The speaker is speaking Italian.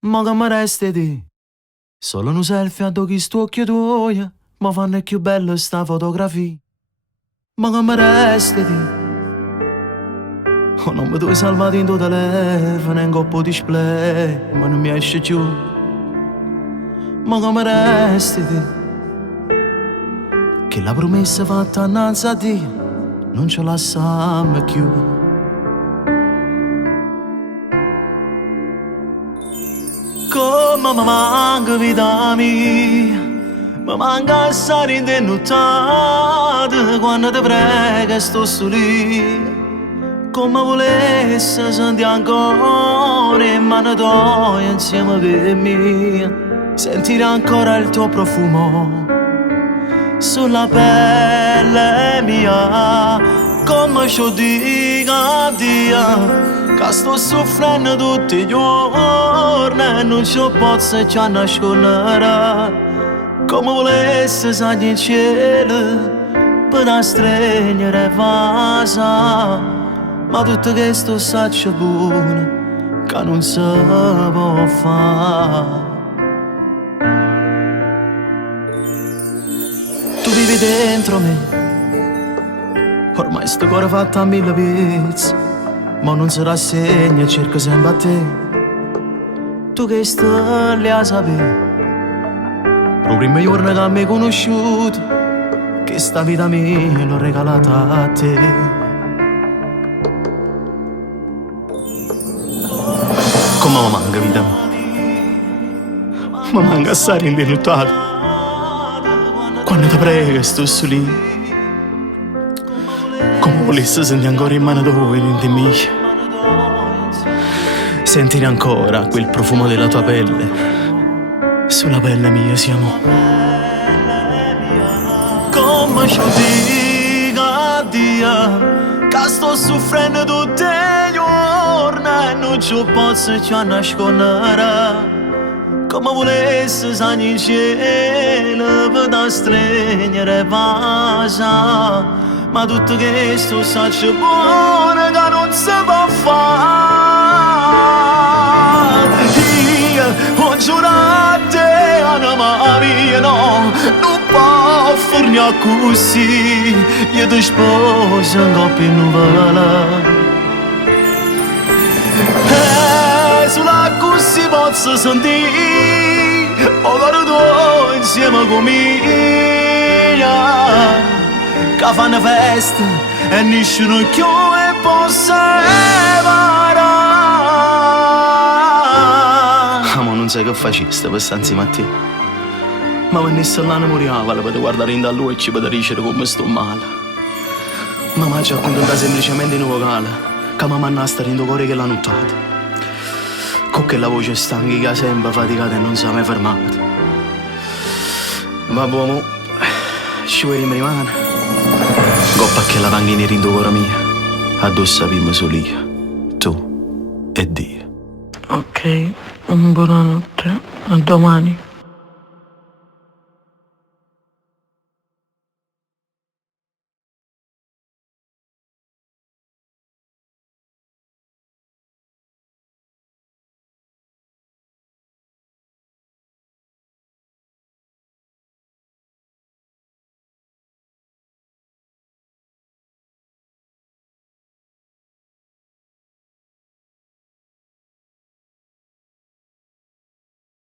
Ma che mi resti di? Solo un selfie a chi sto occhio tuoi, ma fanno più bella sta fotografia. Ma che mi resti di? Oh, non mi devi salvare in tuo telefono, in coppo display, ma non mi esce più. Ma che mi resti di? Che la promessa fatta innanzi a Dio non ce la lasciamo più. Come mi manca vita mia, mi manca assai indennuttata quando ti prego sto su lì. Come volesse sentire ancora in mano tua insieme a me, sentire ancora il tuo profumo sulla pelle mia. Come ci dico addio, che sto soffrendo tutti i giorni e non ci posso già nascondere. Come volesse salire in cielo per stringere vasa, ma tutto questo saccio buono che non si può fare. Tu vivi dentro me, ormai sto cuore fatto a mille pezzi, ma non si rassegna e cerco sempre a te. Tu che stai a sapere, lo primo giorno che mi hai conosciuto, che sta vita mia l'ho regalata a te. Come mi manca vita mia, mi manca assai indenuttato quando ti prego sto su lì. Come volessi sentire ancora in mano tua in te mia, sentire ancora quel profumo della tua pelle sulla pelle mia, siamo. Come ci dico addio, che sto soffrendo tutti i giorni e non ci posso già nascondere. Come volesse salire in cielo per stringere vasa, ma tutto questo saccio buono che non si può fare. Io ho giurato a mamma mia, no, non può farmi così. Io ti sposo in coppia nuvola, e sulla così posso sentire o caro tuo insieme con me, che fanno festa e nessuno più possa separare. Ma non sai che faceste per stare insieme a te? Ma venisse là ne moriava per guardare in da lui e ci per dicere come sto male. Ma ci accontenta semplicemente in un vocale che mi manna a stare in tuo cuore che l'ha nottato, con quella voce stanca che sempre faticata e non si è mai fermata. Ma buono, ci vuoi rimane? Coppa che la panghina in tuo cuore mia, addosso sappiamo solo io, tu e Dio. Ok, buonanotte, a domani.